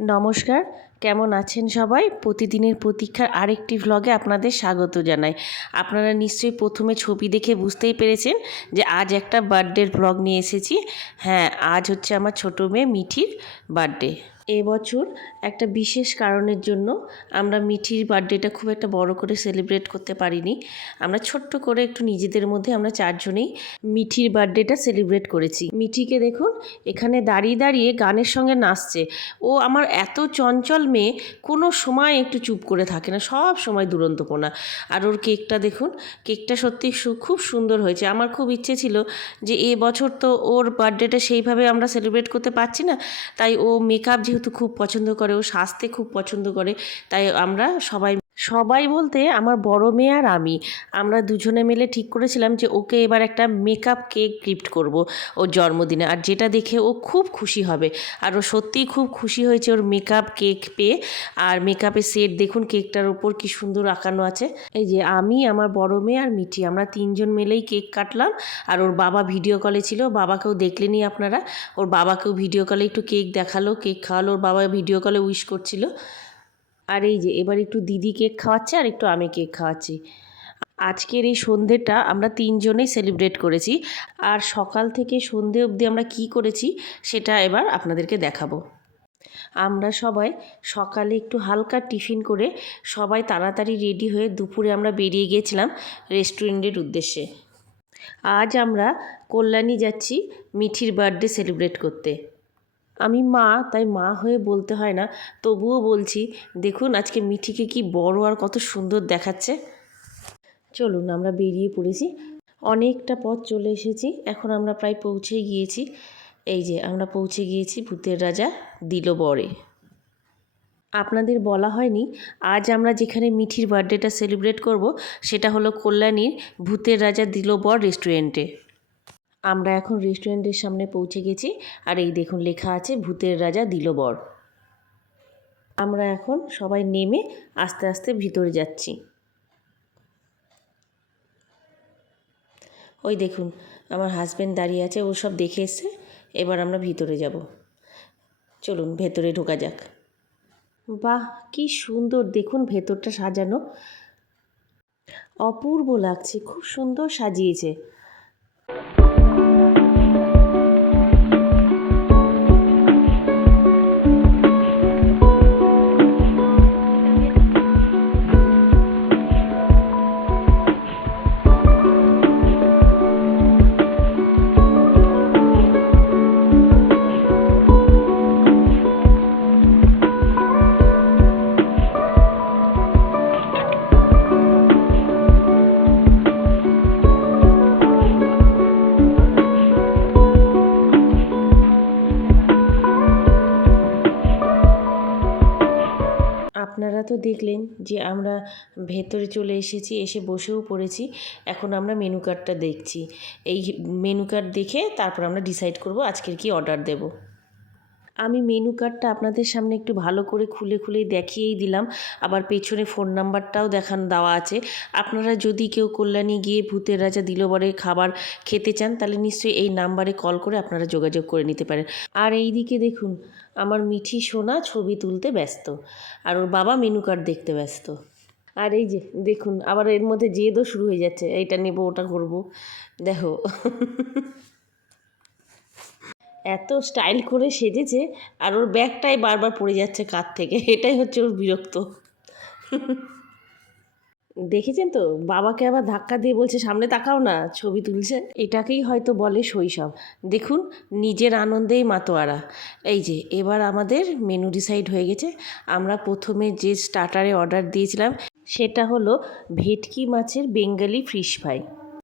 নমস্কার। কেমন আছেন সবাই? প্রতিদিনের প্রতীক্ষার আরেকটি ভ্লগে আপনাদের স্বাগত জানাই। আপনারা নিশ্চয়ই প্রথমে ছবি দেখে বুঝতেই পেরেছেন যে আজ একটা বার্থডের ভ্লগ নিয়ে এসেছি। হ্যাঁ আজ হচ্ছে আমার ছোটো মেয়ে মিঠির বার্থডে এবছর একটা বিশেষ কারণের জন্য আমরা মিঠির বার্থডেটা খুব একটা বড় করে সেলিব্রেট করতে পারিনি। আমরা ছোট্ট করে একটু নিজেদের মধ্যে আমরা চারজনেই মিঠির বার্থডেটা সেলিব্রেট করেছি। মিঠিকে দেখুন, এখানে দাঁড়িয়ে দাঁড়িয়ে গানের সঙ্গে নাচছে। ও আমার এত চঞ্চল মেয়ে কোনো সময় একটু চুপ করে থাকে না, সব সময় দুরন্তপনা। আর ওর কেকটা দেখুন, কেকটা সত্যি খুব সুন্দর হয়েছে। আমার খুব ইচ্ছে ছিল যে এ বছর তো ওর বার্থডেটা সেইভাবে আমরা সেলিব্রেট করতে পারছি না, তাই ও মেকআপ যেহেতু খুব পছন্দ করে, ও সাজতে খুব পছন্দ করে, তাই আমরা সবাই সবাই বলতে আমার বড় মেয়ে আর আমি। আমরা দুজনে মিলে ঠিক করেছিলাম যে ওকে এবার একটা মেকআপ কেক গিফট করব ওর জন্মদিনে। আর যেটা দেখে ও খুব খুশি হবে। আর ও সত্যিই খুব খুশি হয়েছে ওর মেকআপ কেক পেয়ে। আর মেকআপের সেট দেখুন কেকটার ওপর কি সুন্দর আঁকানো আছে। এই যে আমি, আমার বড় মেয়ে আর মিঠি, আমরা তিনজন মিলেই কেক কাটলাম। আর ওর বাবা ভিডিও কলে ছিল, বাবাকেও দেখলেনি আপনারা। ওর বাবাকেও ভিডিও কলে একটু কেক দেখাল কেক খাওয়ালো, ওর বাবা ভিডিও কলে উইশ করছিল। আর এই যে, এবার একটু দিদি কেক খাওয়াচ্ছে আর একটু আমি কেক খাওয়াচ্ছি। আজকের এই সন্ধ্যেটা আমরা তিনজনেই সেলিব্রেট করেছি। আর সকাল থেকে সন্ধে অবধি আমরা কি করেছি, সেটা এবার আপনাদেরকে দেখাবো। আমরা সবাই সকালে একটু হালকা টিফিন করে সবাই তাড়াতাড়ি রেডি হয়ে দুপুরে আমরা বেরিয়ে গিয়েছিলাম রেস্টুরেন্টের উদ্দেশ্যে। আজ আমরা কল্যাণী যাচ্ছি মিঠির বার্থডে সেলিব্রেট করতে। আমি মা, তাই মা হয়ে বলতে হয় না। তবুও বলছি, দেখুন আজকে মিঠিকে কি বড় আর কত সুন্দর দেখাচ্ছে। চলুন আমরা বেরিয়ে পড়েছি। অনেকটা পথ চলে এসেছি, এখন আমরা প্রায় পৌঁছে গিয়েছি। এই যে, আমরা পৌঁছে গিয়েছি ভূতের রাজা দিল বরে আপনাদের বলা হয়নি, আজ আমরা যেখানে মিঠির বার্থডেটা সেলিব্রেট করব, সেটা হলো কল্যাণীর ভূতের রাজা দিলবর রেস্টুরেন্টে। আমরা এখন রেস্টুরেন্টের সামনে পৌঁছে গেছি। আর এই দেখুন, লেখা আছে, ভূতের রাজা দিলবর। আমরা এখন সবাই নেমে আস্তে আস্তে ভিতরে যাচ্ছি। ওই দেখুন, আমার হাজব্যান্ড দাঁড়িয়ে আছে, ও সব দেখে এসছে। এবার আমরা ভিতরে যাব। চলুন, ভেতরে ঢোকা যাক। বাহ, কি সুন্দর! দেখুন, ভেতরটা সাজানো। অপূর্ব লাগছে, খুব সুন্দর সাজিয়েছে। যে আমরা ভেতরে চলে এসেছি, এসে বসেও পড়েছি। এখন আমরা মেনু কার্ডটা দেখছি। এই মেনু কার্ড দেখে তারপর আমরা ডিসাইড করব আজকের কি অর্ডার দেব। আমি মেনু কার্ডটা আপনাদের সামনে একটু ভালো করে খুলে খুলেই দেখিয়েই দিলাম। আবার পেছনে ফোন নাম্বারটাও দেখান, দেওয়া আছে। আপনারা যদি কেউ কল্যাণী গিয়ে ভূতের রাজা দিলবরের খাবার খেতে চান, তাহলে নিশ্চয়ই এই নাম্বারে কল করে আপনারা যোগাযোগ করে নিতে পারেন। আর এই দিকে দেখুন, আমার মিঠি সোনা ছবি তুলতে ব্যস্ত। আর ওর বাবা মেনু কার্ড দেখতে ব্যস্ত। আর এই যে, দেখুন, আবার এর মধ্যে জেদও শুরু হয়ে যাচ্ছে। এইটা নেব, ওটা করব। দেখো। এত স্টাইল করে সেজেছে আর ওর ব্যাগটাই বারবার পড়ে যাচ্ছে কাত থেকে। এটাই হচ্ছে ওর বিরক্ত। দেখেছেন তো? বাবাকে আবার ধাক্কা দিয়ে বলছে, সামনে তাকাও না, ছবি তুলছে। এটাকেই হয়তো বলে শৈশব। দেখুন, নিজের আনন্দেই মাতোয়ারা। এই যে, এবার আমাদের মেনু ডিসাইড হয়ে গেছে। আমরা প্রথমে যে স্টার্টারে অর্ডার দিয়েছিলাম, সেটা হলো ভেটকি মাছের বেঙ্গালি ফিশ ফ্রাই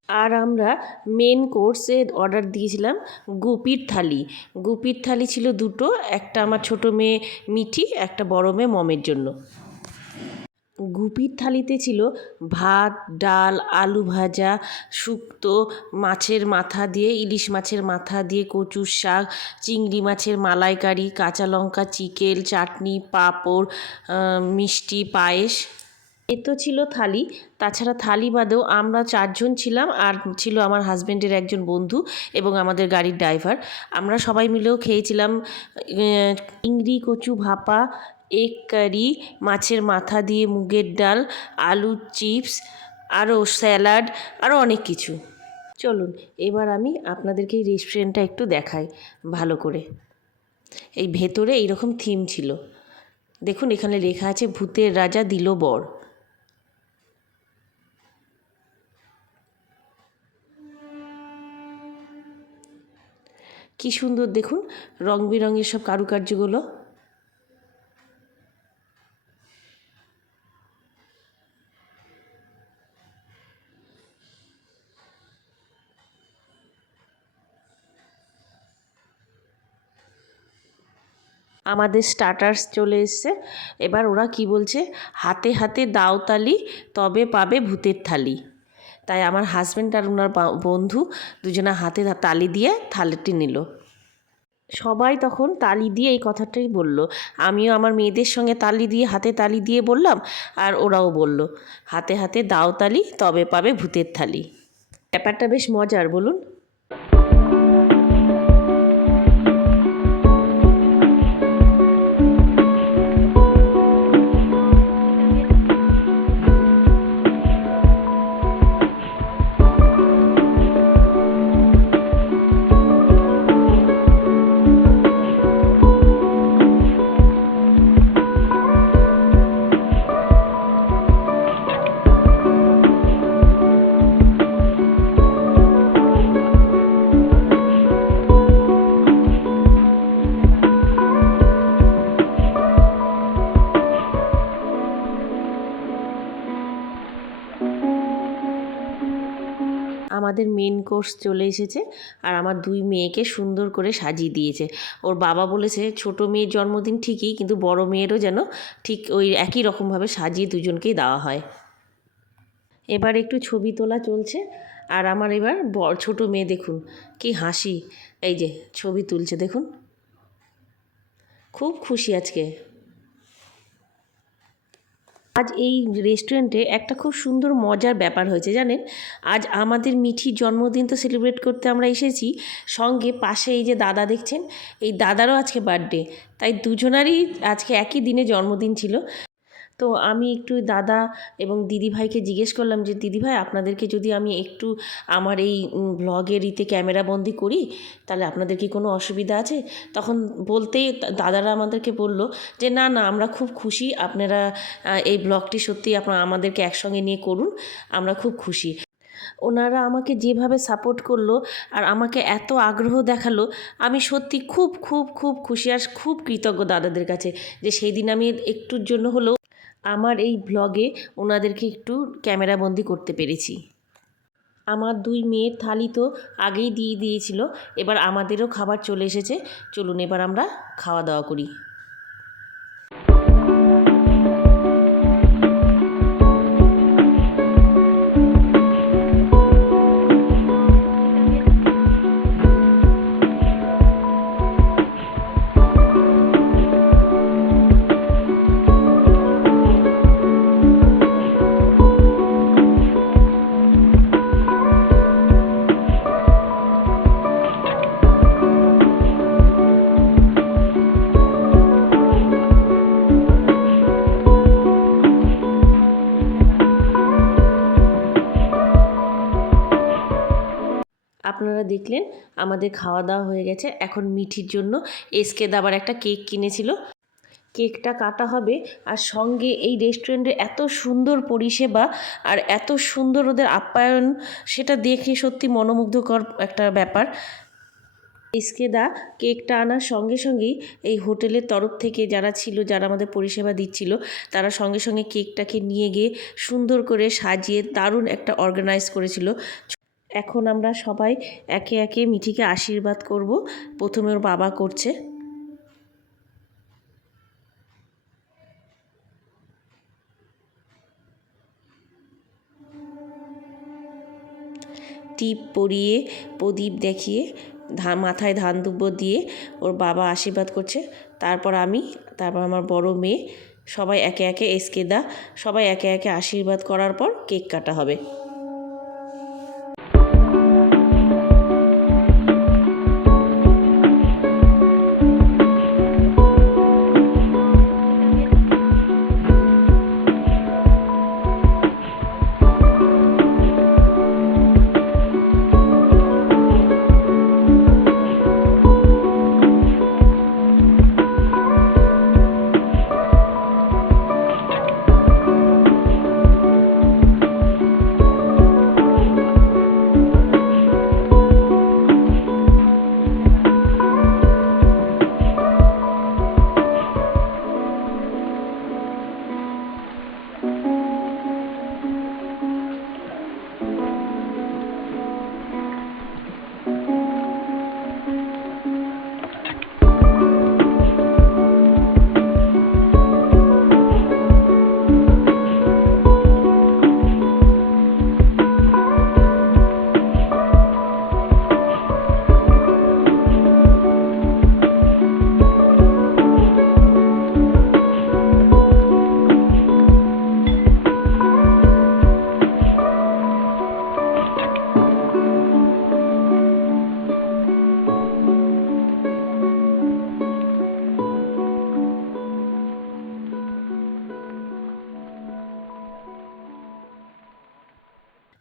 আর আমরা মেন কোর্সে অর্ডার দিয়েছিলাম গুপির থালি। গুপির থালি ছিল দুটো, একটা আমার ছোটো মেয়ে মিঠি, একটা বড় মেয়ে মমের জন্য। গুপির থালিতে ছিল ভাত, ডাল, আলু ভাজা, শুক্তো, মাছের মাথা দিয়ে, ইলিশ মাছের মাথা দিয়ে, কচুর শাক, চিংড়ি মাছের মালাইকারি, কাঁচা লঙ্কা চিকেন চাটনি, পাঁপড় মিষ্টি, পায়েস। এ তো ছিল থালি। তাছাড়া থালি বাদেও আমরা চারজন ছিলাম আর ছিল আমার হাজব্যান্ডের একজন বন্ধু এবং আমাদের গাড়ির ড্রাইভার। আমরা সবাই মিলেও খেয়েছিলাম চিংড়ি, কচু ভাপা, এগ কারি, মাছের মাথা দিয়ে মুগের ডাল আলুর চিপস, আরও স্যালাড, আরও অনেক কিছু। চলুন, এবার আমি আপনাদেরকে এই রেস্টুরেন্টটা একটু দেখাই ভালো করে। এই ভেতরে এইরকম থিম ছিল। দেখুন, এখানে লেখা আছে, ভূতের রাজা দিল বর। কি সুন্দর দেখুন রং বেরঙের সব কারুকার্যগুলো। আমাদের স্টার্টার্স চলে এসছে। এবার ওরা কি বলছে? হাতে হাতে দাও তালি তবে পাবে ভূতের থালি। তাই আমার হাজব্যান্ড আর ওনার বন্ধু দুজনে হাতে তালি দিয়ে থালিটি নিল। সবাই তখন তালি দিয়ে এই কথাটাই বলল। আমিও আমার মেয়েদের সঙ্গে তালি দিয়ে, হাতে তালি দিয়ে বললাম আর ওরাও বলল, হাতে হাতে দাও তালি, তবে পাবে ভূতের থালি। ব্যাপারটা বেশ মজার, বলুন। আমাদের মেন কোর্স চলে এসেছে আর আমার দুই মেয়েকে সুন্দর করে সাজিয়ে দিয়েছে। ওর বাবা বলেছে, ছোট মেয়ের জন্মদিন ঠিকই, কিন্তু বড় মেয়েরও যেন ঠিক ওই একই রকমভাবে সাজিয়ে দুজনকেই দেওয়া হয়। এবার একটু ছবি তোলা চলছে আর আমার এবার বড়, ছোট মেয়ে দেখুন, কি হাসি। এই যে ছবি তুলছে, দেখুন। খুব খুশি আজকে। আজ এই রেস্টুরেন্টে একটা খুব সুন্দর মজার ব্যাপার হয়েছে, জানেন? আজ আমাদের মিঠির জন্মদিন তো সেলিব্রেট করতে আমরা এসেছি। সঙ্গে পাশে এই যে দাদা দেখছেন, এই দাদারও আজকে বার্থডে তাই দুজনারই আজকে একই দিনে জন্মদিন ছিল। তো আমি একটু দাদা এবং দিদিভাইকে জিজ্ঞেস করলাম যে, দিদিভাই, আপনাদেরকে যদি আমি একটু আমার এই ব্লগের ইতে ক্যামেরা বন্দি করি, তাহলে আপনাদের কি কোনো অসুবিধা আছে? তখন বলতেই দাদারা আমাদেরকে বলল যে, না না, আমরা খুব খুশি। আপনারা এই ব্লগটি সত্যি আপনারা আমাদেরকে একসঙ্গে নিয়ে করুন। আমরা খুব খুশি। ওনারা আমাকে যেভাবে সাপোর্ট করল আর আমাকে এত আগ্রহ দেখাল, আমি সত্যি খুব খুব খুব খুশি আর খুব কৃতজ্ঞ দাদাদের কাছে যে, সেই দিন আমি একটুর জন্য হলেও আমার এই ব্লগে ওনাদেরকে একটু ক্যামেরাবন্দি করতে পেরেছি। আমার দুই মেয়ের থালি তো আগেই দিয়ে দিয়েছিল, এবার আমাদেরও খাবার চলে এসেছে। চলুন এবার আমরা খাওয়া দাওয়া করি। আপনারা দেখলেন, আমাদের খাওয়া দাওয়া হয়ে গেছে। এখন মিঠির জন্য এসকে দাবার একটা কেক কিনেছিল। কেকটা কাটা হবে আর সঙ্গে এই রেস্টুরেন্টে এত সুন্দর পরিষেবা আর এত সুন্দর ওদের আপ্যায়ন, সেটা দেখে সত্যি মনোমুগ্ধকর একটা ব্যাপার। এসকে দা কেকটা আনার সঙ্গে সঙ্গেই এই হোটেলের তরফ থেকে যারা ছিল, যারা আমাদের পরিষেবা দিচ্ছিল, তারা সঙ্গে সঙ্গে কেকটাকে নিয়ে গিয়ে সুন্দর করে সাজিয়ে দারুণ একটা অর্গানাইজ করেছিল। এখন আমরা সবাই একে একে মিঠিকে আশীর্বাদ করব। প্রথমে ওর বাবা করছে। টিপ পরিয়ে, প্রদীপ দেখিয়ে মাথায় ধান দুব্বো দিয়ে ওর বাবা আশীর্বাদ করছে। তারপর আমি, তারপর আমার বড় মেয়ে, সবাই একে একে এসকেদা, সবাই একে একে আশীর্বাদ করার পর কেক কাটা হবে।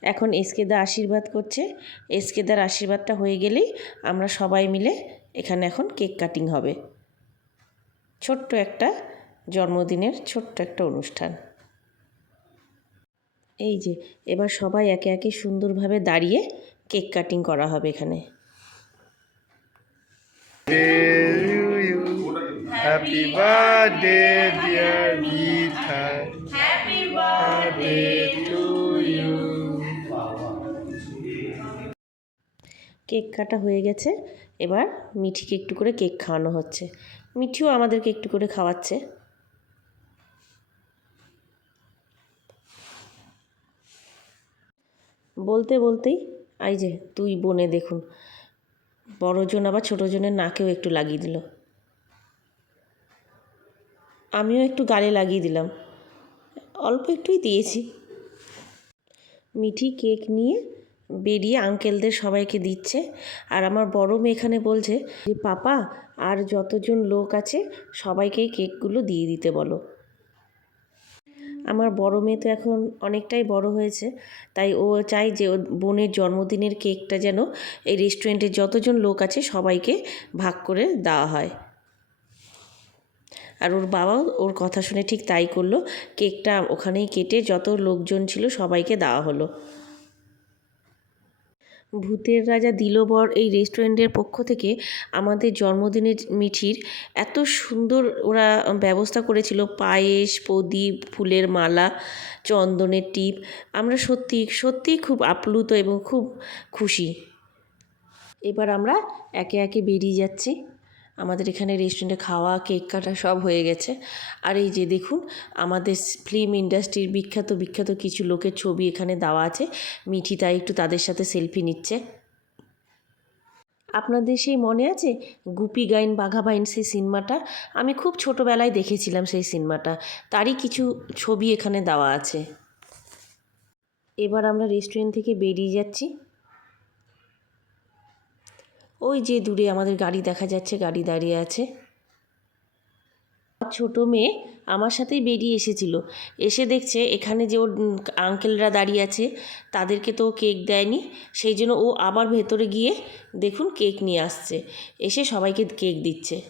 এখন এসকেদা আশীর্বাদ করছে এসকেদার আশীর্বাদটা হয়ে গেলেই আমরা সবাই মিলে এখানে এখন কেক কাটিং হবে ছোট্ট একটা জন্মদিনের ছোট্ট একটা অনুষ্ঠান এই যে এবার সবাই একে একে সুন্দরভাবে দাঁড়িয়ে কেক কাটিং করা হবে এখানে. Happy birthday, dear. Happy birthday to you. Cake কাটা হয়ে গেছে। এবার মিঠিকে একটু করে কেক খাওয়ানো হচ্ছে। মিঠিও আমাদেরকে একটু করে খাওয়াচ্ছে। বলতে বলতেই, এই যে তুই বনে দেখুন বড়জন আবার ছোটোজনের নাকেও একটু লাগিয়ে দিল। আমিও একটু গালে লাগিয়ে দিলাম। অল্প একটুই দিয়েছি। মিঠি কেক নিয়ে বেরিয়ে আঙ্কেলদের সবাইকে দিচ্ছে। আর আমার বড় মেয়ে এখানে বলছে যে, পাপা, আর যতজন লোক আছে সবাইকেই কেকগুলো দিয়ে দিতে বলো। আমার বড় মেয়ে তো এখন অনেকটাই বড় হয়েছে, তাই ও চায় যে, ওর বোনের জন্মদিনের কেকটা যেন এই রেস্টুরেন্টে যতজন লোক আছে, সবাইকে ভাগ করে দেওয়া হয়। আর ওর বাবাও ওর কথা শুনে ঠিক তাই করল। কেকটা ওখানেই কেটে যত লোকজন ছিল, সবাইকে দেওয়া হলো। ভূতের রাজা দিলবর এই রেস্টুরেন্টের পক্ষ থেকে আমাদের জন্মদিনের মিঠির এত সুন্দর ওরা ব্যবস্থা করেছিল। পায়েস, প্রদীপ, ফুলের মালা, চন্দনের টিপ। আমরা সত্যি সত্যিই খুব আপ্লুত এবং খুব খুশি। এবার আমরা একে একে বেরিয়ে যাচ্ছি। আমাদের এখানে রেস্টুরেন্টে খাওয়া কেক কাটা সব হয়ে গেছে। আর এই যে দেখুন, আমাদের ফিল্ম ইন্ডাস্ট্রির বিখ্যাত বিখ্যাত কিছু লোকের ছবি এখানে দেওয়া আছে। মিঠি তাই একটু তাদের সাথে সেলফি নিচ্ছে। আপনাদের সেই মনে আছে? গুপি গাইন, বাঘা বাইন সেই সিনেমাটা? আমি খুব ছোটোবেলায় দেখেছিলাম সেই সিনেমাটা। তারই কিছু ছবি এখানে দেওয়া আছে। এবার আমরা রেস্টুরেন্ট থেকে বেরিয়ে যাচ্ছি। ওই যে দূরে আমাদের গাড়ি দেখা যাচ্ছে, গাড়ি দাঁড়িয়ে আছে। ছোট মেয়ে আমার সাথেই বেরিয়ে এসেছিল। এসে দেখছে এখানে যে ওর আঙ্কেলরা দাঁড়িয়ে আছে, তাদেরকে তো কেক দেয়নি, সেই জন্য ও আবার ভেতরে গিয়ে দেখুন কেক নিয়ে আসছে। এসে সবাইকে কেক দিচ্ছে।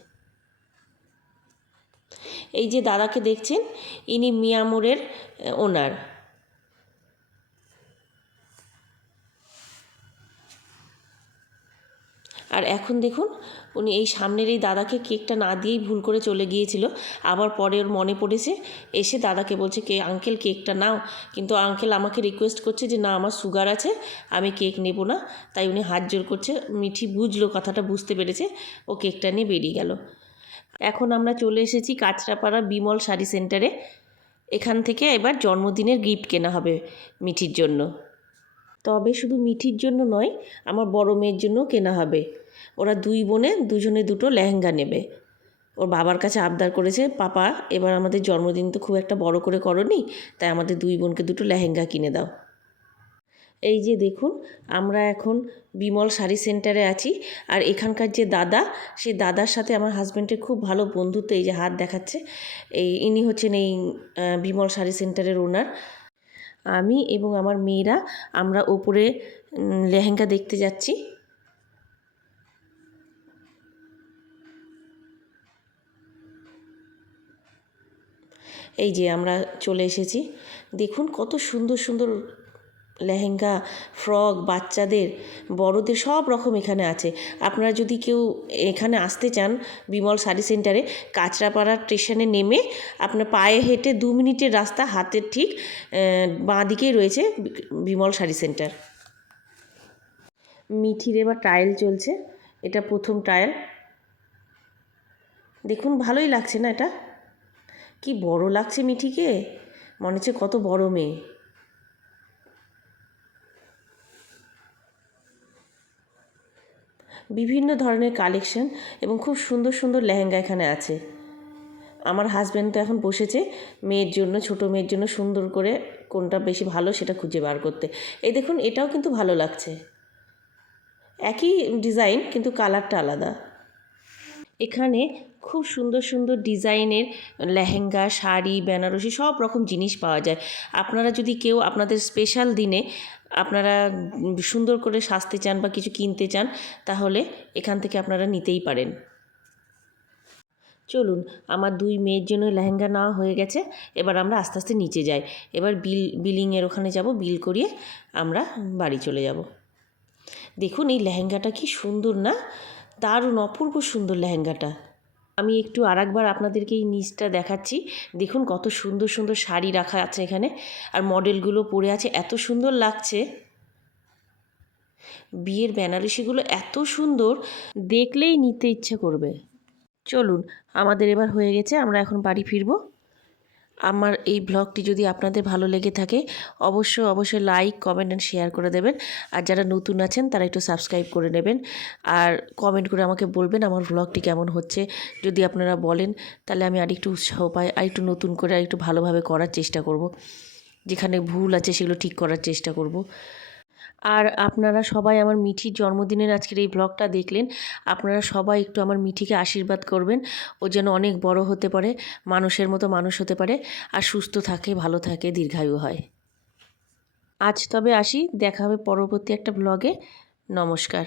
এই যে দাদাকে দেখছেন, ইনি মিয়ামোরের ওনার। আর এখন দেখুন, উনি এই সামনের এই দাদাকে কেকটা না দিয়েই ভুল করে চলে গিয়েছিল। আবার পরে ওর মনে পড়েছে, এসে দাদাকে বলছে কে, আঙ্কেল কেকটা নাও। কিন্তু আঙ্কেল আমাকে রিকোয়েস্ট করছে যে, না, আমার সুগার আছে, আমি কেক নেব না। তাই উনি হাত জোর করছে, মিঠি বুঝলো কথাটা, বুঝতে পেরেছে, ও কেকটা নিয়ে বেরিয়ে গেল। এখন আমরা চলে এসেছি কাঁচরাপাড়া বিমল শাড়ি সেন্টারে এখান থেকে এবার জন্মদিনের গিফট কেনা হবে মিঠির জন্য। তবে শুধু মিঠির জন্য নয়, আমার বড় মেয়ের জন্যও কেনা হবে। ওরা দুই বোনে দুজনে দুটো লেহেঙ্গা নেবে। ওর বাবার কাছে আবদার করেছে, পাপা, এবার আমাদের জন্মদিন তো খুব একটা বড় করে করনি, তাই আমাদের দুই বোনকে দুটো লেহেঙ্গা কিনে দাও। এই যে দেখুন, আমরা এখন বিমল শাড়ি সেন্টারে আছি, আর এখানকার যে দাদা, সেই দাদার সাথে আমার হাজব্যান্ডের খুব ভালো বন্ধুত্ব এই যে হাত দেখাচ্ছে। এই ইনি হচ্ছেন এই বিমল শাড়ি সেন্টারের ওনার। আমি এবং আমার মেয়েরা আমরা ওপরে লেহেঙ্গা দেখতে যাচ্ছি। এই যে আমরা চলে এসেছি। দেখুন কত সুন্দর সুন্দর লেহেঙ্গা, ফ্রক, বাচ্চাদের, বড়দের সব রকম এখানে আছে। আপনারা যদি কেউ এখানে আসতে চান বিমল শাড়ি সেন্টারে, কাঁচরাপাড়া স্টেশনে নেমে আপনার পায়ে হেঁটে দু মিনিটের রাস্তা হাতের ঠিক বাঁ দিকেই রয়েছে বিমল শাড়ি সেন্টার। মিঠির এবার ট্রায়াল চলছে। এটা প্রথম ট্রায়াল দেখুন ভালোই লাগছে না এটা? কি বড় লাগছে মিঠিকে? মনে হচ্ছে কত বড় মেয়ে। বিভিন্ন ধরনের কালেকশন এবং খুব সুন্দর সুন্দর লেহেঙ্গা এখানে আছে। আমার হাজব্যান্ড তো এখন বসেছে মেয়ের জন্য, ছোট মেয়ের জন্য সুন্দর করে কোনটা বেশি ভালো সেটা খুঁজে বার করতে। এই দেখুন, এটাও কিন্তু ভালো লাগছে। একই ডিজাইন কিন্তু কালারটা আলাদা। এখানে খুব সুন্দর সুন্দর ডিজাইনের লেহেঙ্গা, শাড়ি, বেনারসি সব রকম জিনিস পাওয়া যায়। আপনারা যদি কেউ আপনাদের স্পেশাল দিনে আপনারা সুন্দর করে সাজতে চান বা কিছু কিনতে চান, তাহলে এখান থেকে আপনারা নিতেই পারেন। চলুন, আমার দুই মেয়ের জন্য লেহেঙ্গা নেওয়া হয়ে গেছে, এবার আমরা আস্তে আস্তে নিচে যাই। এবার বিল, বিলিংয়ের ওখানে যাব, বিল করিয়ে আমরা বাড়ি চলে যাব। দেখুন, এই লেহেঙ্গাটা কি সুন্দর না? দারুণ, অপূর্ব সুন্দর লেহেঙ্গাটা। আমি একটু আরেকবার আপনাদেরকে এই নিচটা দেখাচ্ছি। দেখুন কত সুন্দর সুন্দর শাড়ি রাখা আছে এখানে। আর মডেলগুলো পরে আছে। এত সুন্দর লাগছে। বিয়ের বেনারসিগুলো এত সুন্দর, দেখলেই নিতে ইচ্ছে করবে। চলুন, আমাদের এবার হয়ে গেছে। আমরা এখন বাড়ি ফিরবো। আমার এই ব্লগটি যদি আপনাদের ভালো লেগে থাকে, অবশ্যই অবশ্যই লাইক কমেন্ট অ্যান্ড শেয়ার করে দেবেন। আর যারা নতুন আছেন, তারা একটু সাবস্ক্রাইব করে নেবেন। আর কমেন্ট করে আমাকে বলবেন আমার ব্লগটি কেমন হচ্ছে। যদি আপনারা বলেন, তাহলে আমি আরেকটু উৎসাহ পাই, আরেকটু নতুন করে, আরেকটু ভালোভাবে করার চেষ্টা করব। যেখানে ভুল আছে, সেগুলো ঠিক করার চেষ্টা করব। আর আপনারা সবাই আমার মিঠির জন্মদিনের আজকের এই ব্লগটা দেখলেন। আপনারা সবাই একটু আমার মিঠিকে আশীর্বাদ করবেন। ও যেন অনেক বড় হতে পারে, মানুষের মতো মানুষ হতে পারে আর সুস্থ থাকে, ভালো থাকে, দীর্ঘায়ু হয়। আজ তবে আসি, দেখা হবে পরবর্তী একটা ব্লগে নমস্কার।